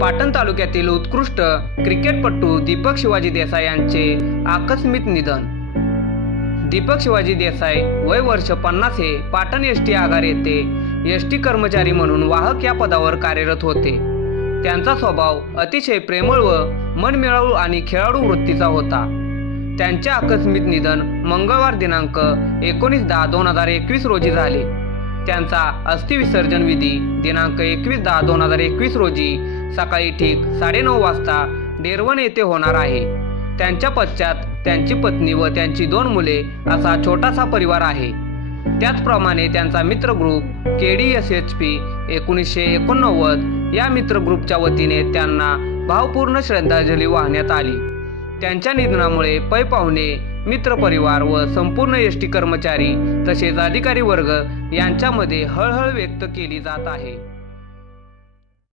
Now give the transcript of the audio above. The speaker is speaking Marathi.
पाटण तालुक्यातील उत्कृष्ट क्रिकेटपटू दीपक शिवाजी देसाई यांचे आकस्मिक निधन. दीपक शिवाजी देसाई वय वर्ष पन्नास हे पाटण एस टी आगार येथे एस टी कर्मचारी म्हणून वाहक या पदावर कार्यरत होते. त्यांचा स्वभाव अतिशय प्रेमळ व मनमिळावू आणि खेळाडू वृत्तीचा होता. त्यांचे आकस्मिक निधन मंगळवार दिनांक एकोणीस दहा दोन हजार एकवीस रोजी झाले. त्यांचा अस्थिविसर्जन विधी दिनांक एकवीस दहा दोन हजार एकवीस रोजी सकाळी ठीक साडेनऊ वाजता डेरवण येथे होणार आहे. त्यांच्या पश्चात त्यांची पत्नी व त्यांची दोन मुले असा छोटासा परिवार आहे. त्याचप्रमाणे त्यांचा मित्र group K D S H P एकोणीसशे एकोणनव्वद या मित्र ग्रुपच्या वतीने त्यांना भावपूर्ण श्रद्धांजली वाहण्यात आली. त्यांच्या निधनामुळे पै पाहुणे मित्रपरिवार व संपूर्ण एस टी कर्मचारी तसेच अधिकारी वर्ग यांच्यामध्ये हळहळ व्यक्त केली जात आहे.